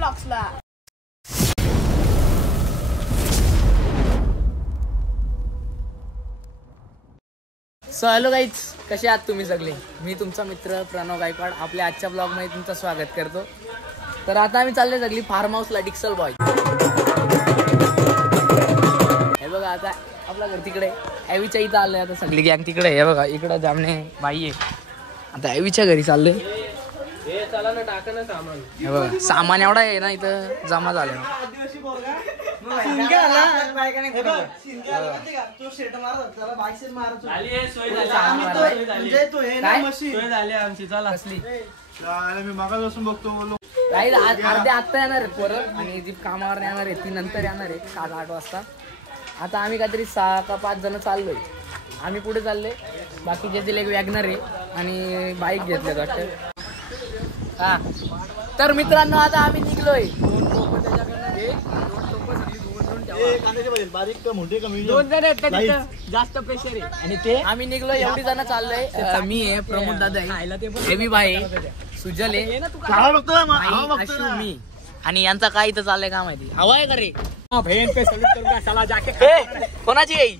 ब्लॉग्सला. So hello guys, कसे आहात तुम्ही सगळे. मी तुमचा मित्र प्रणव गायकवाड आपल्या आजच्या ब्लॉगमध्ये तुमचं स्वागत करतो. तर आता आम्ही चालले सगळी फार्म हाऊसला डिक्सल बॉय. हे बघा आता आपला घर तिकडे ॲवीच्या इथं आलोय. आता सगळी गँग तिकडे हे बघा. इकडं जामणे बाई आहे. आता ॲवीच्या घरी चाललोय. हे बघा सामान एवढा आहे ना इथं जमा झालं. मी मागापासून बघतो अर्धे आत्ता येणार आहे परत आणि जी कामावर येणार आहे ती नंतर येणार आहे 7-8 वाजता. आता आम्ही काहीतरी 6 का 5 जण चाललोय. आम्ही पुढे चाललोय. बाकीचे जे एक वॅगनर आहे आणि बाईक घेतले वाटतं. हा तर मित्रांनो आता आम्ही निघलोय. जास्त प्रेशर आहे आणि ते आम्ही निघलो. एवढी जण चाललोय. मी आहे, प्रमोद दादा आहे, हेवी भाई, सुजल आहे, मी आणि यांचा काय इथं चाललंय का माहिती. हवा आहे का रे कोणाची आहे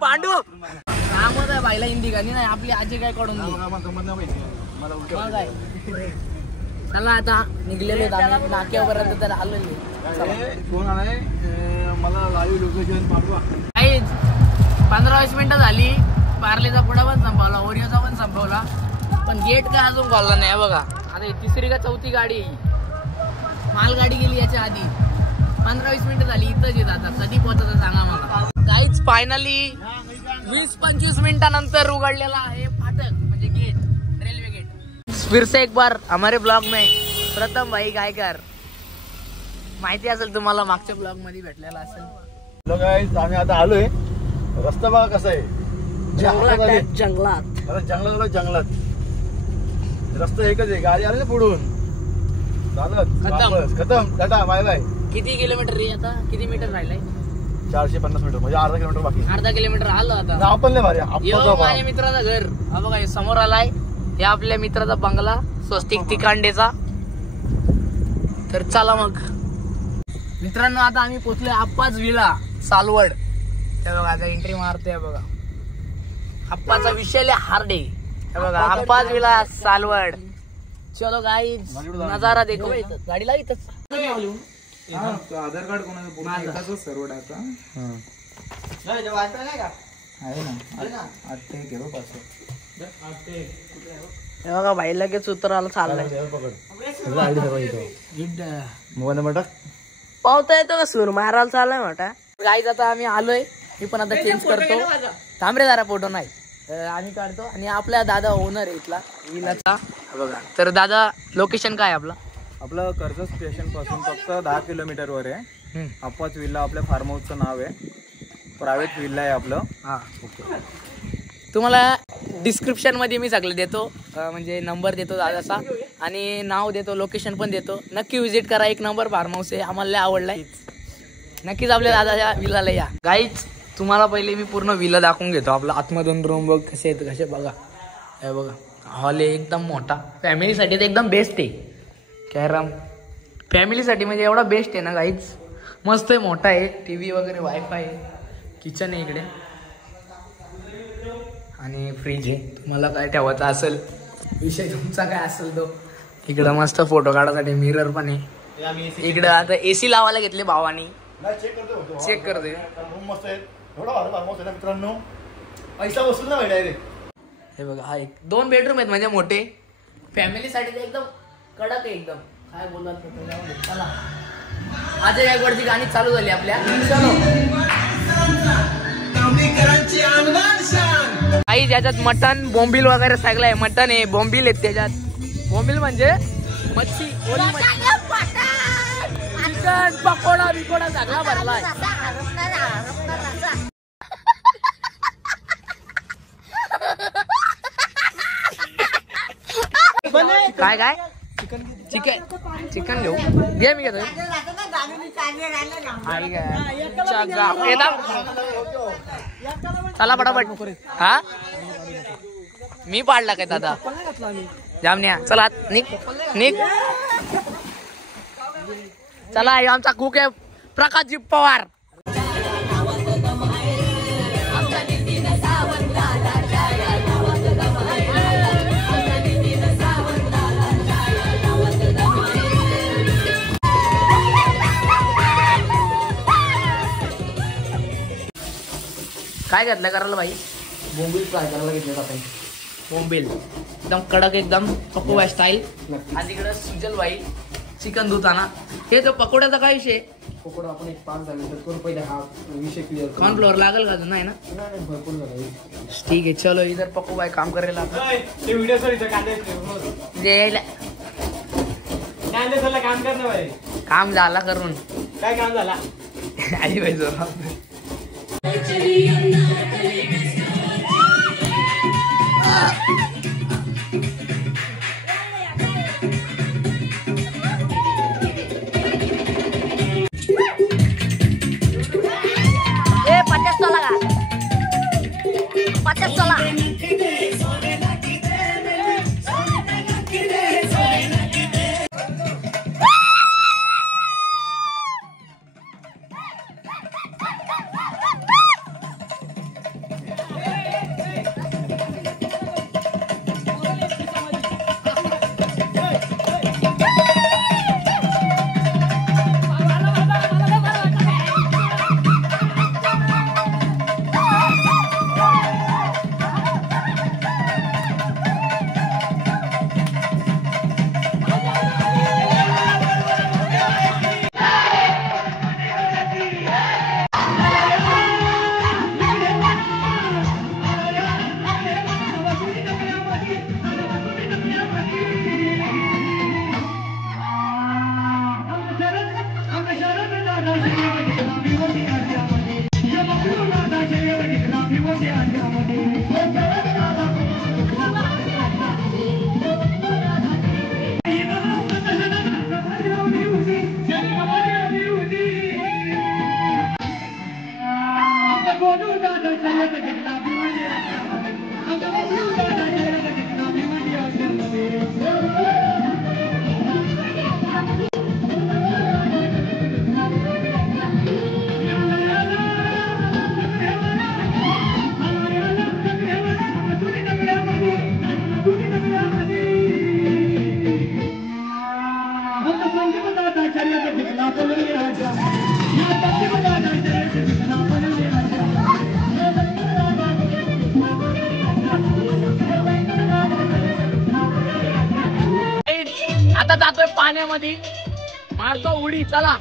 पांडू कामच आहे बाईला हिंदी गाणी नाही आपली आजी काय कडून काय. चला आता निघलेलो आम्ही नाक्यापर्यंत तर आलेलो. फोन आलाय मला लाईव्ह लोकेशन पाठवा. 15-20 मिनिटं झाली. पार्लेचा पुडा पण संपवला, ओरिओचा पण संपवला, पण गेट काय अजून खोलला नाही. बघा आता 3री का 4थी गाडी मालगाडी गेली याच्या आधी. 15-20 मिनिटं झाली इथंच येत. आता कधी पोहोचत सांगा मला. काहीच फायनली 20-25 मिनिटानंतर उघडलेला आहे फाटक म्हणजे गेट, रेल्वे गेट. फिर से एक बार हमारे ब्लॉग में प्रथम भाई गायकर. माहिती असेल तुम्हाला, मागच्या ब्लॉग मध्ये भेटलेला असेल. हॅलो गाईज, आम्ही आता आलोय. रस्ता बघा कसा आहे. जंगलात रस्ता एकच आहे. गाडी आली ना पुढून खतम टाटा बाय बाय. किती किलोमीटर रे आता, किती मीटर राहिलाय? 450 मीटर म्हणजे अर्धा किलोमीटर बाकी. अर्धा किलोमीटर आलो आता. आपण नाही भारी. माझ्या मित्राचं घर हा बघा हे समोर आलाय. हे आपल्या मित्राचा बंगला स्वस्तिक तिकांडेचा. तर चला मग मित्रांनो आता आम्ही पोहोचलोय आप्पाच विला सालवड. हे बघा आता एंट्री मारतोय. बघा आप्पाचा विषय हार्ड आहे. हे बघा आप्पाच विला सालवड. चलो गाईज नजारा देखो. गाडी लागेच आधार कार्ड कोणाचं सर्व डाटा आहे ना. बघा भाई लगेच उतरायला चाललंय. मोबाईल नंबर टाक. पावता येतो का सूर मारायला चाललाय मोठा. गाईज आता आम्ही आलोय. मी पण आता चेंज करतो. थांबरे जरा फोटो नाही आम्ही काढतो. आणि आपला दादा ओनर आहे इथला विलाचा. बघा तर दादा लोकेशन काय आपलं? आपलं कर्जत स्टेशन पासून फक्त 10 किलोमीटरवर आहे. आप्पाच विल्ला आपल्या फार्म हाऊसचं नाव आहे. प्रायव्हेट विल्ला आहे आपलं. हा ओके. तुम्हाला डिस्क्रिप्शन मध्ये मी सगळं देतो, म्हणजे नंबर देतो दादाचा आणि नाव देतो, लोकेशन पण देतो. नक्की व्हिजिट करा. 1 नंबर फार्म हाऊस आहे. आम्हाला आवडलाय. नक्कीच आपल्या दादाच्या विलाला या. गाईज तुम्हाला पहिले मी पूर्ण विला दाखवून घेतो. आपला आतमधून रूम बघ कसे आहेत कसे. बघा हे बघा हॉल आहे एकदम मोठा. फॅमिलीसाठी तर एकदम बेस्ट आहे. कॅरम फॅमिलीसाठी म्हणजे एवढा बेस्ट आहे ना गाईज. मस्त आहे, मोठा आहे. टीव्ही वगैरे, वायफाय आहे, किचन आहे इकडे आणि फ्रीज आहे. तुम्हाला काय ठेवायचं असेल विषय तुमचा काय असेल तो. इकडं मस्त फोटो काढायसाठी मिरर पण आहे. इकडं आता AC लावायला घेतले भावानी. चेक करतोय. मित्रांनो पैसा वसूल ना भेटाय रे. हे बघा हा 2 बेडरूम आहेत म्हणजे मोठे. फॅमिलीसाठी तर एकदम कडक आहे एकदम. काय बोलणार. चला अजय गायकवाडची गाणी चालू झाली आपल्या. काही ज्याच्यात मटन बोंबील वगैरे सगळं आहे. मटन आहे, बोंबील आहेत त्याच्यात. बोंबील म्हणजे मच्छी, चिकन, पकोडा बिकोडा सगळा भरलाय. काय काय चिकन चिकन घेऊ घे. मी घेतो चला पटापट. हा मी पाडला काय दादा जामन्या. चला निक निक. चला आमचा कुक आहे प्रकाशजी पवार. काय घेतलं करायला भाई? बोंबील फ्राय करायला घेतले आपण. बोंबील एकदम कडक एकदम पकोडा स्टाईल. आणि तिकडे सुजल भाई चिकन धुताना. हे तो पकोड्याचा काय विषय? पकोडा आपण एक 5 झाले तर करू पहिले हा विषय क्लिअर. कॉर्नफ्लोअर लागेल का? नाही ना, भरपूर झालं. ठीक आहे. चलो इधर पको भाई काम करायला काम कर ना भाई. काम झाला करून. काय काम झाला? आई भाई जोर. आता जातोय पाण्यामध्ये, मारतो उडी. चला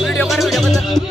व्हिडिओ कर, व्हिडिओ कर.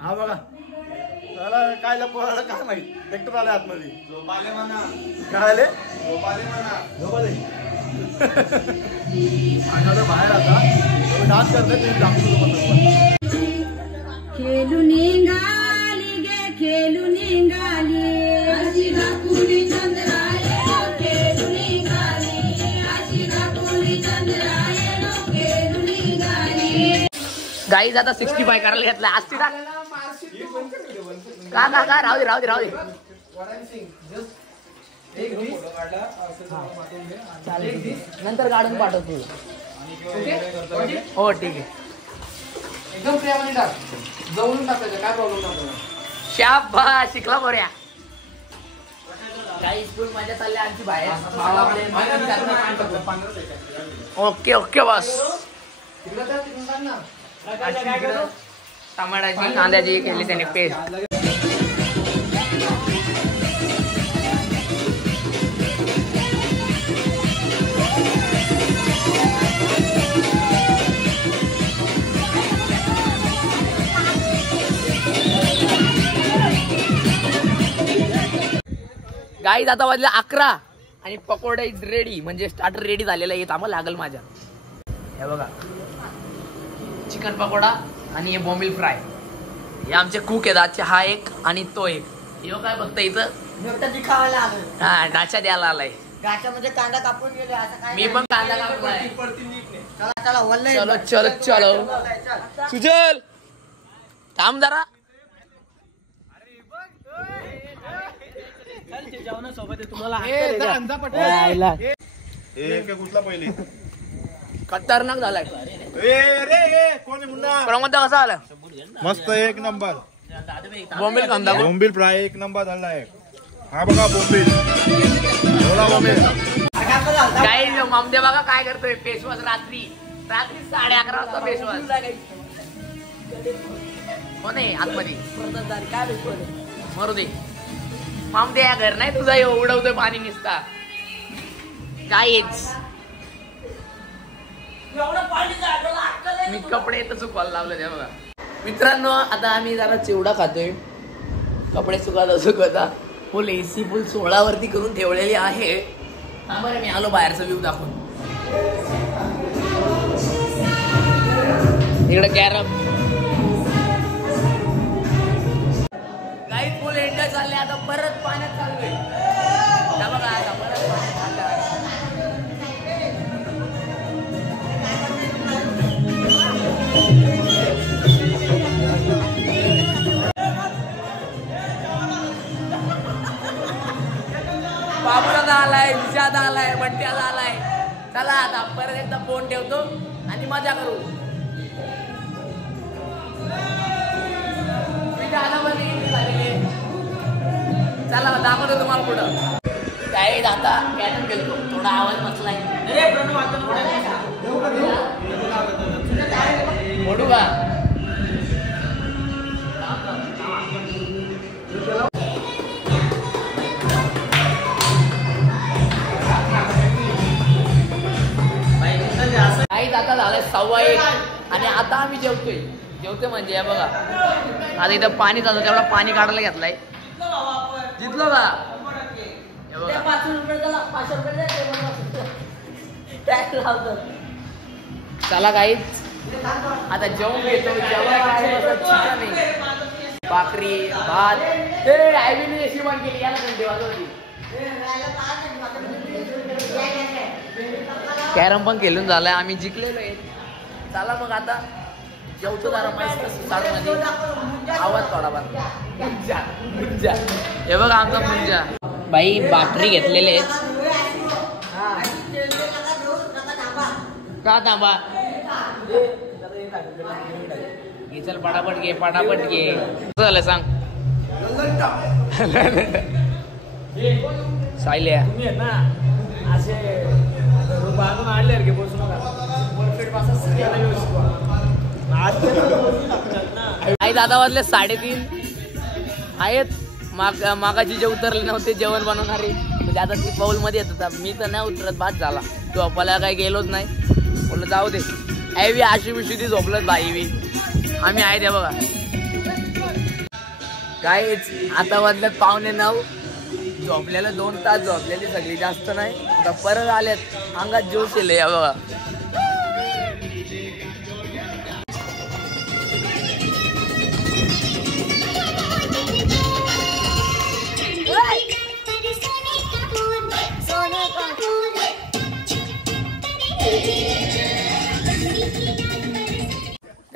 हा बघा त्याला काय लपवायला काय माहित. ट्रॅक्टर आले आतमध्ये. झोपाले म्हणा. काय आले? झोपाले म्हणा. झोपाले. आणि बाहेर आता डान्स करते ते दाखवतो. खेळून निघाली गे खेळून निघाली. गाईज आता 65 करायला घेतला असती का राहू दे नंतर काढून पाठवतो. हो ठीक आहे. एकदम प्रेमाने टाक, जवळून टाकायचं, काय प्रॉब्लेम नाही. शाबास शिकला बऱ्या. काही स्कूल माझ्या चालल्या आमची बाहेर. ओके बस. टमाट्याची कांद्याची केली त्याने पेस्ट. गाईज आता वाजले 11 आणि पकोडा इज रेडी, म्हणजे स्टार्टर रेडी झालेला आहे. थांबा लागल माझ्या. हे बघा चिकन पकोडा आणि हे बॉम्बिल फ्राय. हे आमचे कुक आहेत आजचे, हा एक आणि तो एक. हे काय बघता इथं हा डाचा द्यायला आलाय. गाच्यामध्ये कांदा कापून गेले असं काय. मी पण कांदा कापलाय. चला चलो सुजल थांब जरा. कुठला पहिले खतरनाक झालाय. कोण मुन्ना प्रमोद कसा आला. मस्त एक नंबर. बॉम्बिल कांदा बोंबील फ्राय एक नंबर झालाय. हा बघा बोंबील. काही मामदे बघा काय करतोय. फेसवॉश रात्री 11:30 वाजता फेसवॉश. कोण आहे आतमध्ये मरू दे. मामदे या घर नाही तुझा उडवतोय पाणी निसता. काहीच मी कपडे तर सुकवायला लावले ते बघा. मित्रांनो आता आम्ही जरा चिवडा खातोय. कपडे सुकवता फुल AC फुल 16 वरती करून ठेवलेली आहे. हा बरं मी आलो बाहेरचा व्ह्यू दाखवून. इकडे कॅरम काही फुल एंजॉय चालले. आता परत पाण्यात चाललोय. बघा आता परत पाण्यात चाललंय. बाबूला आलाय, विजाद आलाय, बंट्याला आलाय. चला आता परत एकदा फोन ठेवतो आणि मजा करू. चला दाखवतो तुम्हाला पुढं. काय आता कॅनन गेलतो थोडा आवाज बसलाय. मोडू का काही आता झालंय 1:15 आणि आता आम्ही जेवतोय म्हणजे हे बघा. आता इथं पाणी चालतं तेवढा पाणी काढायला घेतलाय. जितलो का हे बघा. 5 रुपये चला काहीच आता जेवून घेतो. चिकन भाकरी भात ते आयबीने अशी बंद केली याला पण देवाची होती. कॅरम पण खेळून झालाय. आम्ही जिंकलेलो आहे. चला मग आता जेवतो जरा मस्त मध्ये. आवाज थोडाफार मुंजा. हे बघा आमचा मुंजा. बाई भाकरी घेतलेले आहेत. का थांबा घे चल पटापट घे. झालं सांग सायल्या आई दादा वाजले 3:30 आहेत. मागाची जे उतरले नव्हते जेवण बनवणारे म्हणजे आता ती पाऊल मध्ये येत होता. मी तर नाही उतरत भात झाला. झोपायला काही गेलोच नाही. बोललो जाऊ दे. ऐवी आशी बिशी झोपलत बाई. आम्ही आहे ते बघा. काहीच आता वाजल्यात 8:45. झोपलेलं 2 तास झोपलेली सगळी जास्त नाही. आता परत आल्यात अंगात जोश येले या बघा.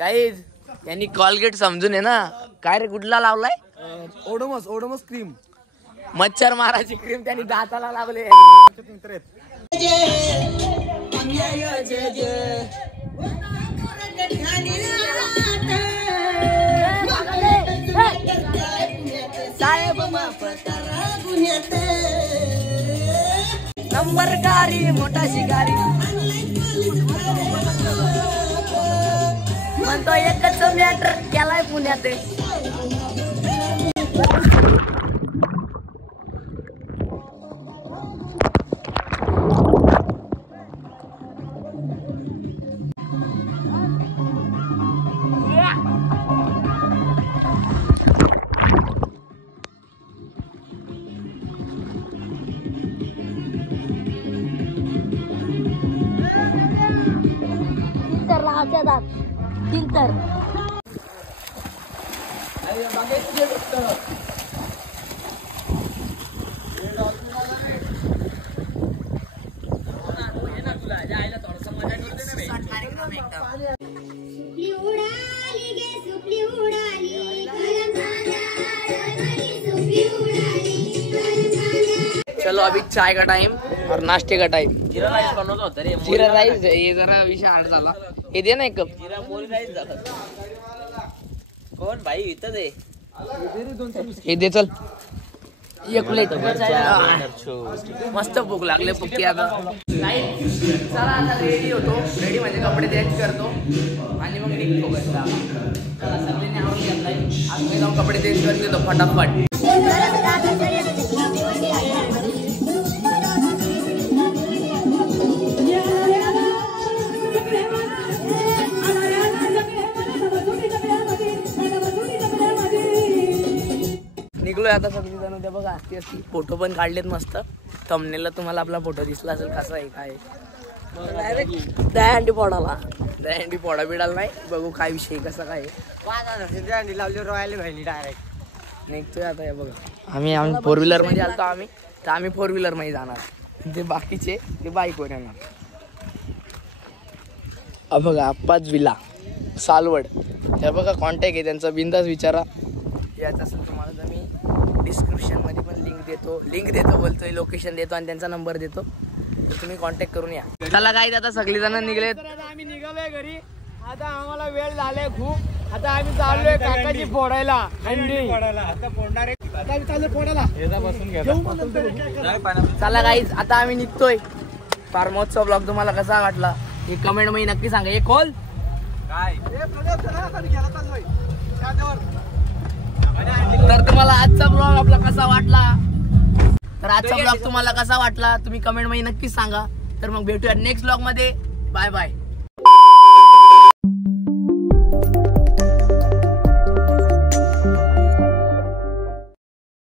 गाईज यांनी कॉलगेट समजून आहे ना. काय रे कुठला लावलाय? ओडोमस क्रीम. मच्छर माराची क्रीम त्यांनी दाताला लावले. नंबर गाडी मोठा शिकारी म्हणतो एकच मॅटर केलाय पुण्यात. चलो अभी चाय का टाइम और नाश्ते का टाइम. जीरा राइस बनवतो होता रे. जीरा राइस हे जरा विषय हार्ड झाला. हे दे ना एक कप. जीरा मोरी राइस झाला. कोण भाई इथं दे. हे दे चल एक प्लेट. मस्त भूक लागले पुक्की आता. चला आता रेडी होतो. रेडी म्हणजे कपडे चेंज करतो आणि मग निघतो घरला. चला सगळ्यांनी आवडून घेतलाय. आज मी जाऊन कपडे चेंज करून देतो फटाफट. निघलोय आता सगळी जण. उद्या बघा असती असती. फोटो पण काढलेत मस्त. थंबनेलला तुम्हाला आपला फोटो दिसला असेल कसा आहे काय. डायरेक्ट दहंडी फोडाला. दहंडी फोडा बिडाला नाही. बघू काय विषय कसा काय. दहंडी लावली रॉयल व्हायली डायरेक्ट. निघतोय आता. हे बघा आम्ही फोर व्हीलर मध्ये आलतो आम्ही. तर आम्ही फोर व्हीलर मध्ये जाणार. ते बाकीचे ते बाईकवर येणार. बघा आप्पाच विला सालवड. हे बघा कॉन्टॅक्ट आहे त्यांचा. बिंदास विचारा. यायचं असेल तुम्हाला तर मी डिस्क्रिप्शन मध्ये पण लिंक देतो बोलतोय. लोकेशन देतो आणि त्यांचा नंबर देतो. तर तुम्ही कॉन्टॅक्ट करून या. चला काय आता सगळी जण निघलेत. आम्ही निघालोय घरी. आता आम्हाला वेळ झालाय खूप. आता आम्ही चाललोय काकाची फोडायला हंडी. आता फोडणार आहे. आता आम्ही चाललोय फोडायला. चला गाईज आता आम्ही निघतोय. फार्म हाऊसचा ब्लॉग तुम्हाला कसा वाटला हे कमेंट मध्ये नक्की सांगा. हे खोल काय तर तुम्हाला आजचा ब्लॉग आपला कसा वाटला. तर आजचा ब्लॉग तुम्हाला कसा वाटला तुम्ही कमेंट मध्ये नक्कीच सांगा. तर मग भेटूया नेक्स्ट ब्लॉग मध्ये. Bye bye.